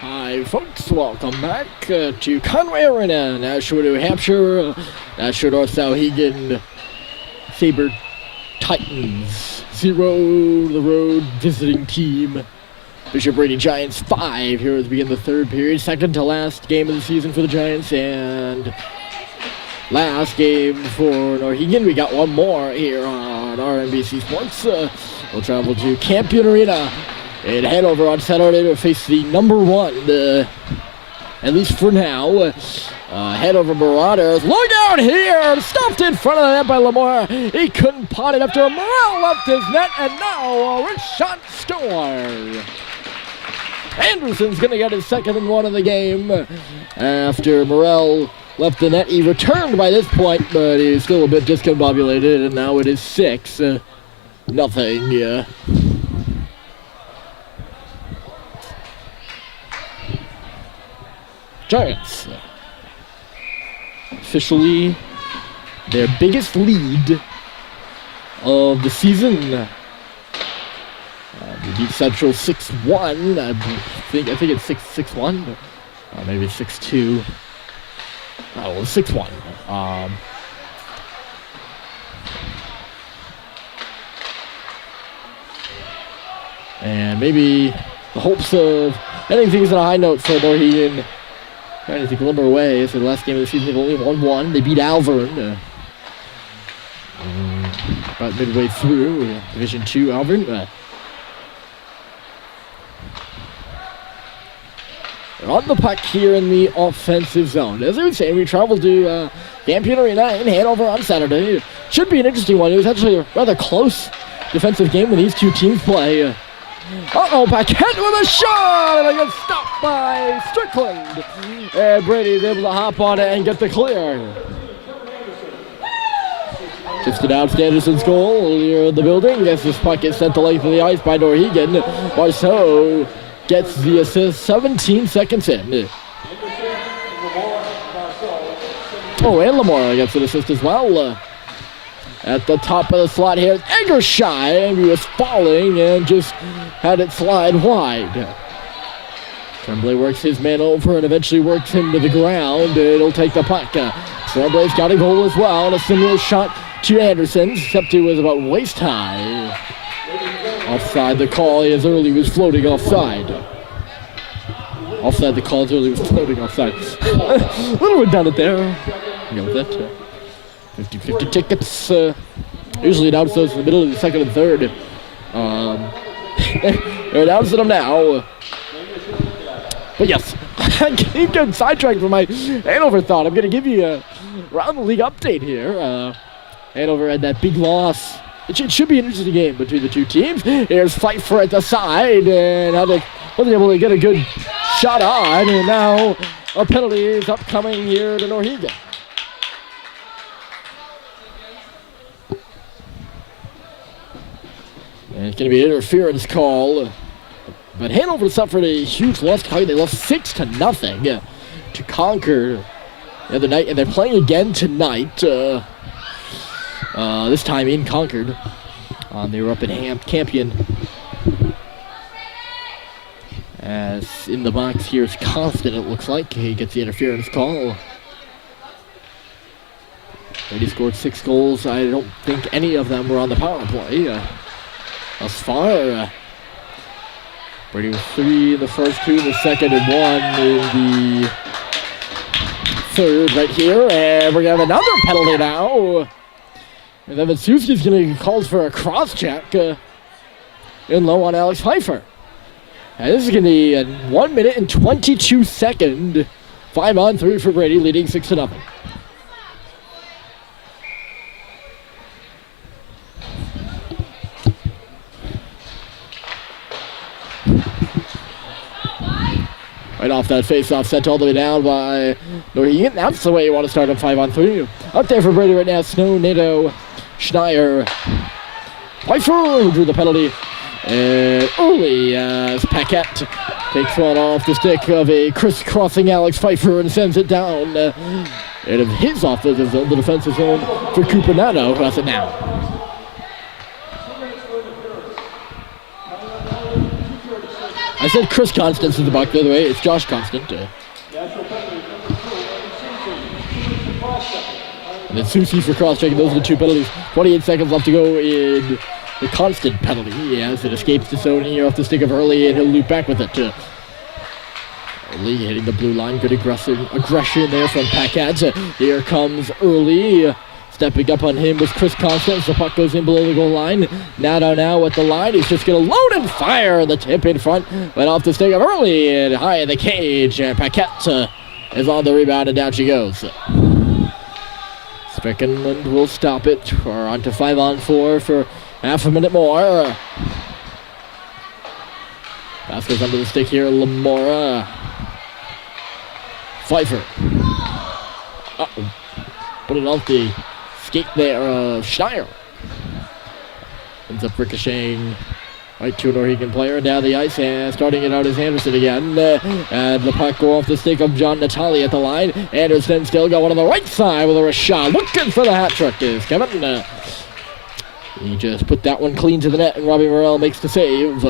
Hi folks, welcome back to Conway Arena, Nashua, New Hampshire, Nashua North Souhegan, Sabre Titans, 0 the road visiting team. Bishop Brady Giants 5 here at the beginning of the third period, second to last game of the season for the Giants, and last game for Souhegan. We got one more here on RNBC Sports. We'll travel to Campion Arena in Hanover on Saturday to face the number one, at least for now, Hanover Marauders. Look out here! Stopped in front of the net by Lamore. He couldn't pot it after Morrell left his net, and now a rich shot score. Anderson's going to get his second and one of the game after Morrell left the net. He returned by this point, but he's still a bit discombobulated, and now it is 6-0. Giants officially their biggest lead of the season. They beat Central 6-1. I think it's 6-1, or maybe 6-2. Oh, it was 6-1. And maybe the hopes of ending things on a high note for Souhegan trying to glimmer away. So the last game of the season, they've only won one. They beat Alvern about midway through Division 2 Alvern. They're on the puck here in the offensive zone. As I was saying, we traveled to Campion Arena in Hanover on Saturday. Should be an interesting one. It was actually a rather close defensive game when these two teams play. Paquette with a shot, and it gets stopped by Strickland. And Brady's able to hop on it and get the clear. Just announced Anderson's goal here in the building. Yes, this puck is sent to length of the ice by Souhegan. Marceau gets the assist 17 seconds in. Oh, and Lamora gets an assist as well. At the top of the slot here, Eggersheim. He was falling and just had it slide wide. Tremblay works his man over and eventually works him to the ground. It'll take the puck. Tremblay's got a goal as well, and a similar shot to Anderson's, except it was about waist high. Offside the call as early was floating offside. Offside the call as early was floating offside. A little redundant there. You know that. 50-50 tickets, usually announce those in the middle of the second and third. They're announcing them now. But yes, I keep getting sidetracked from my Hanover thought. I'm going to give you a round the league update here. Hanover had that big loss. It should be an interesting game between the two teams. Here's Pfeiffer at the side, and wasn't able to get a good shot on, and now a penalty is upcoming here to Souhegan. And it's going to be an interference call. But Hanover suffered a huge loss. They lost 6-0 to Concord the other night. And they're playing again tonight. This time in Concord. They were up in Campion. As in the box here is Constant, it looks like. He gets the interference call. Brady scored 6 goals. I don't think any of them were on the power play. Thus far, Brady was 3 in the first, 2 in the second, and 1 in the third right here. And we're going to have another penalty now. And then Vitsuski's going to be called for a cross-check in low on Alex Pfeiffer. And this is going to be a 1 minute and 22 second 5-on-3 for Brady, leading 6-0. Right off that face-off, sent all the way down by Souhegan. That's the way you want to start a 5-on-3. Up there for Brady right now, Snow, Nato, Schneier. Pfeiffer who drew the penalty. And early as Paquette takes one off the stick of a crisscrossing Alex Pfeiffer and sends it down. And of his offensive zone, the defensive zone for Cupernato, who has it now. I said Chris Constance in the box, by the way. It's Josh Constant. And then Susie for cross-checking. Those are the 2 penalties. 28 seconds left to go in the Constant penalty as it escapes the zone here off the stick of Hurley, and he'll loop back with it. Early hitting the blue line. Good aggression there from Paquette. Here comes Early. Stepping up on him was Chris Constance. The puck goes in below the goal line. Nadeau now at the line. He's just going to load and fire. The tip in front. Went off the stick of Early and high in the cage. And Paquette is on the rebound, and down she goes. Strickland will stop it. We're on to 5-on-4 for half a minute more. Pass goes under the stick here. Lamora. Pfeiffer. Uh-oh. Put it off the skate there, Schneier. Ends up ricocheting right to a Souhegan player down the ice, and starting it out is Anderson again. And the puck go off the stick of John Natali at the line. Anderson still going on the right side with a shot. Looking for the hat trick is Kevin. He just put that one clean to the net, and Robbie Morrell makes the save.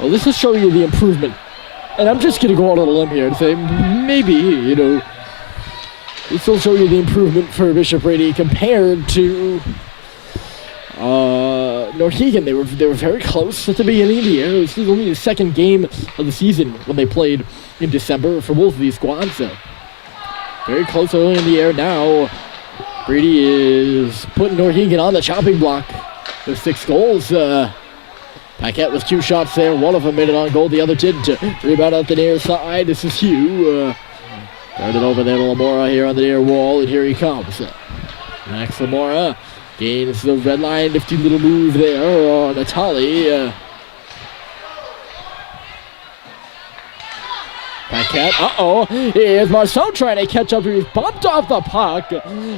Well, this will show you the improvement. And I'm just going to go out on a limb here and say maybe, this will show you the improvement for Bishop Brady compared to Souhegan. They were very close at the beginning of the year. It was only the second game of the season when they played in December for both of these squads. So very close early in the year. Now Brady is putting Souhegan on the chopping block with 6 goals. Paquette with 2 shots there. One of them made it on goal. The other didn't. Rebound out the near side. This is Hugh. Turned it over there to Lamora here on the near wall, and here he comes. Max Lamora gains the red line. Nifty little move there on Natali. Paquette, here's Marceau trying to catch up. He's bumped off the puck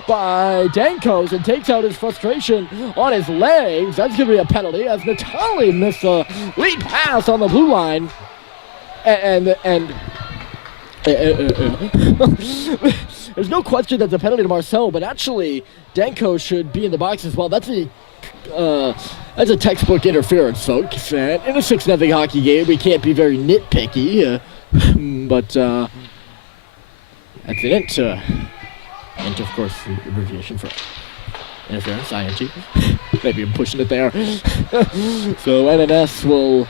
by Dankos and takes out his frustration on his legs. That's going to be a penalty as Natali missed a lead pass on the blue line. And there's no question that's a penalty to Marceau, but actually Dankos should be in the box as well. That's a textbook interference, folks. And in a 6-0 hockey game, we can't be very nitpicky. But that's an int. Int, of course, the abbreviation for interference, INT. Maybe I'm pushing it there. So NNS will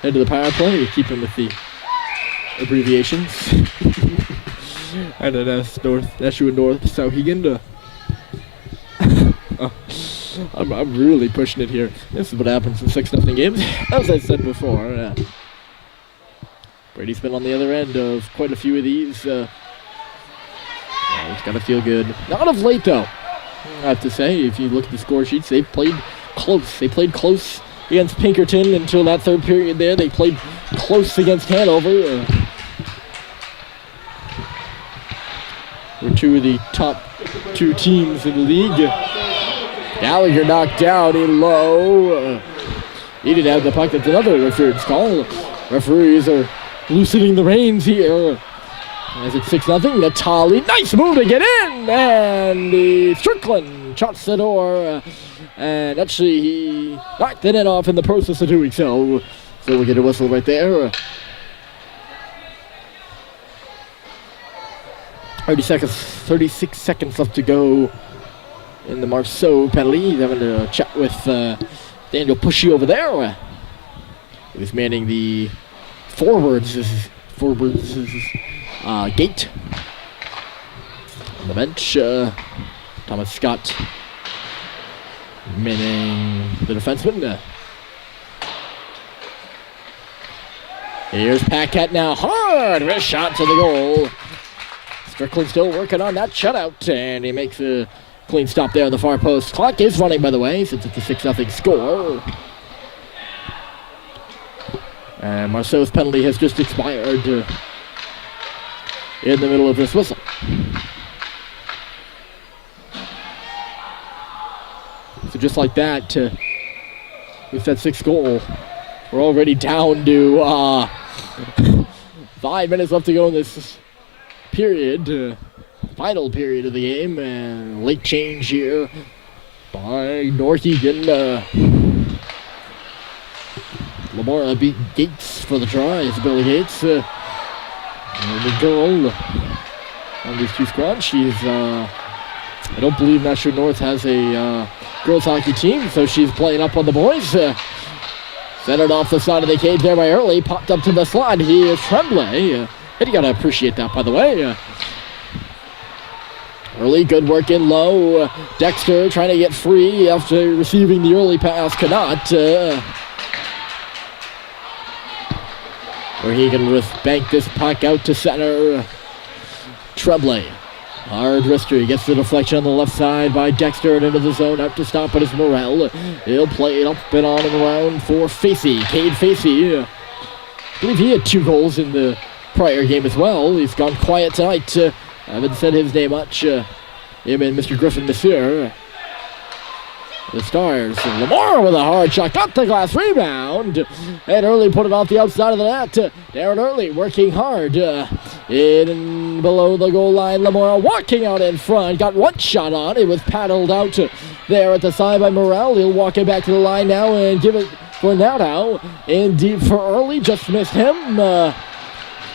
head to the power play. Keep him with the abbreviations. NNS North, Nashua North, Souhegan. I'm really pushing it here. This is what happens in 6-0 games. As I said before. Brady's been on the other end of quite a few of these. He's got to feel good. Not of late, though. I have to say, if you look at the score sheets, they've played close. They played close against Pinkerton until that third period there. They played close against Hanover. We're 2 of the top 2 teams in the league. Gallagher knocked down in low. He didn't have the puck. That's another interference call. Referees are loosening the reins here. As it's 6-0, Natali, nice move to get in, and the Strickland shuts the door, and actually he knocked the net off in the process of doing so. So we'll get a whistle right there. 36 seconds left to go in the Marceau penalty. He's having a chat with Daniel Pushy over there. He's manning the forwards gate. On the bench, Thomas Scott manning the defenseman. Here's Paquette now, hard wrist shot to the goal. Strickland still working on that shutout, and he makes a clean stop there on the far post. Clock is running, by the way, since it's a 6-0 score. And Marceau's penalty has just expired in the middle of this whistle. So just like that, with that 6th goal, we're already down to 5 minutes left to go in this period, final period of the game, and late change here by Souhegan. Lamora beat Gates for the try. It's Billy Gates. And the girl on these two squads, she's, I don't believe Nashua North has a girls hockey team, so she's playing up on the boys. Centered off the side of the cage there by Early, popped up to the slot. He is Tremblay. And you gotta appreciate that, by the way. Early, good work in low. Dexter trying to get free after receiving the early pass. Cannot. Souhegan with bank this puck out to center. Tremblay. Hard wrister. He gets the deflection on the left side by Dexter and into the zone. Out to stop it is Morrell. He'll play it up and on and around for Facey. Cade Facey. I believe he had 2 goals in the prior game as well. He's gone quiet tonight. I haven't said his name much. Him and Mr. Griffin Monsieur. The Stars. Lamar with a hard shot. Got the glass rebound. And Early put it off the outside of the net. Darren Early working hard. In below the goal line. Lamar walking out in front. Got one shot on. It was paddled out there at the side by Morrell. He'll walk it back to the line now and give it for now. In deep for Early. Just missed him.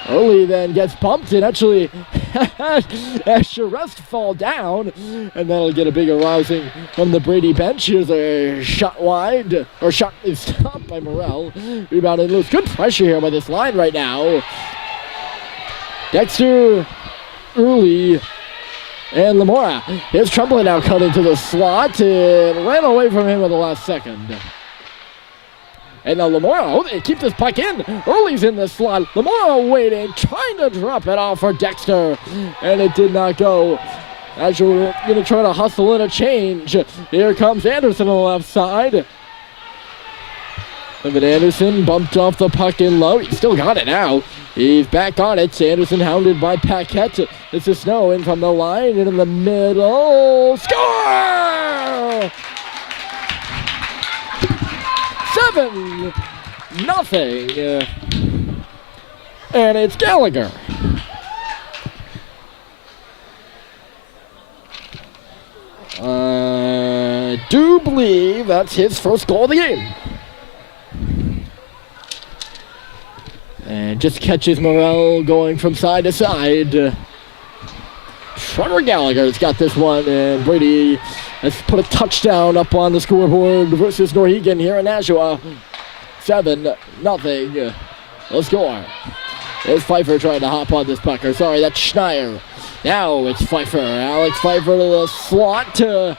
Early then gets bumped and actually Charest fall down, and that'll get a big arousing from the Brady bench. Here's a shot wide, or shot is stopped by Morrell. Rebounded loose. Good pressure here by this line right now. Dexter, Early, and Lamora. Here's Tremblay now cut into the slot and ran away from him at the last second. And now Lamora, they keep this puck in. Early's in the slot. Lamora waiting, trying to drop it off for Dexter. And it did not go. As you're going to try to hustle in a change. Here comes Anderson on the left side. Evan Anderson bumped off the puck in low. He still got it now. He's back on it. Anderson hounded by Paquette. This is Snow in from the line and in the middle. Score! 7-0. And it's Gallagher. I do believe that's his first goal of the game. And just catches Morrell going from side to side. Trevor Gallagher's got this one, and Brady has put a touchdown up on the scoreboard versus Souhegan here in Nashua. 7-0. The score. There's Pfeiffer trying to hop on this pucker. Sorry, that's Schneier. Now it's Pfeiffer. Alex Pfeiffer to the slot. A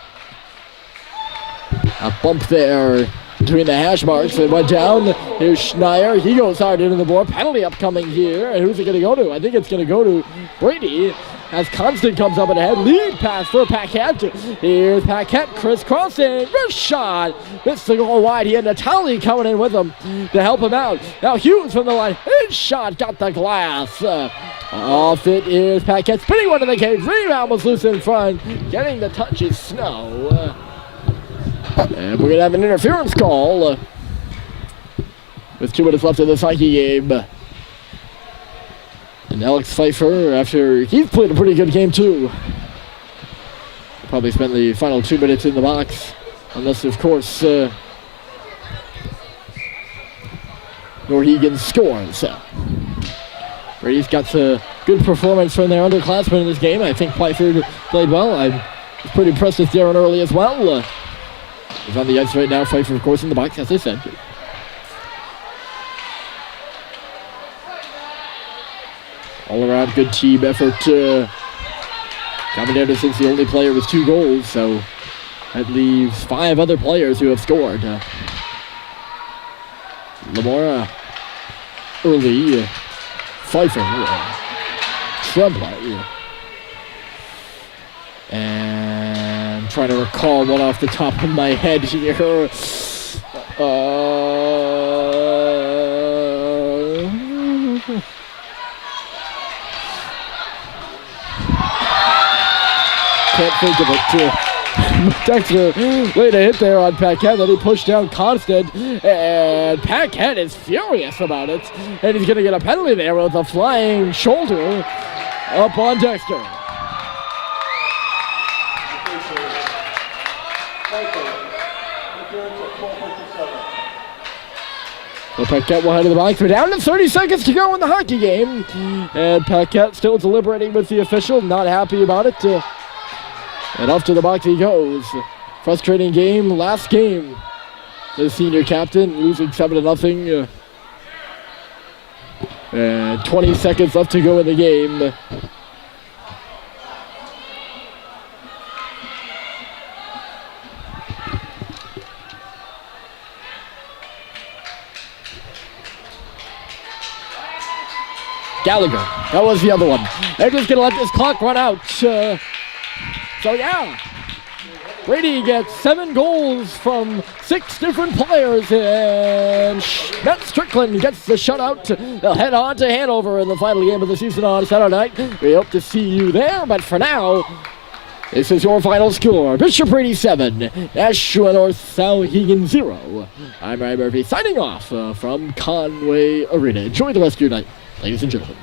bump there between the hash marks. It went down. Here's Schneier. He goes hard into the board. Penalty upcoming here. And who's it going to go to? I think it's going to go to Brady. As Constant comes up ahead. Lead pass for Paquette. Here's Paquette crisscrossing. Wrist shot. Missed the goal wide. He had Natali coming in with him to help him out. Now Hughes from the line. His shot got the glass. Off it is Paquette. Spinning one to the cage. Rebound was loose in front. Getting the touch is Snow. And we're going to have an interference call with 2 minutes left in this hockey game. And Alex Pfeiffer, after he's played a pretty good game too, probably spent the final 2 minutes in the box, unless of course Souhegan scores. Brady's got a good performance from their underclassmen in this game. I think Pfeiffer played well. I'm pretty impressed with Darren Early as well. He's on the ice right now. Pfeiffer, of course, in the box, as I said. All around good team effort. Coming Anderson's the only player with 2 goals, so that leaves 5 other players who have scored. Lamora, Early, Pfeiffer, Tremblay, and trying to recall one off the top of my head here. Can't think of it. Dexter laid a hit there on Paquette, then he pushed down Constant, and Paquette is furious about it, and he's going to get a penalty there with a flying shoulder up on Dexter. So Paquette will head to the box. We're down to 30 seconds to go in the hockey game. And Paquette still deliberating with the official, not happy about it. And off to the box he goes. Frustrating game, last game. The senior captain losing 7-0. And 20 seconds left to go in the game. Gallagher, that was the other one. They're just going to let this clock run out. So yeah, Brady gets 7 goals from 6 different players, and Matt Strickland gets the shutout. They'll head on to Hanover in the final game of the season on Saturday night. We hope to see you there, but for now, this is your final score. Bishop Brady 7, Nashua North Souhegan 0. I'm Ryan Murphy signing off from Conway Arena. Enjoy the rest of your night, ladies and gentlemen.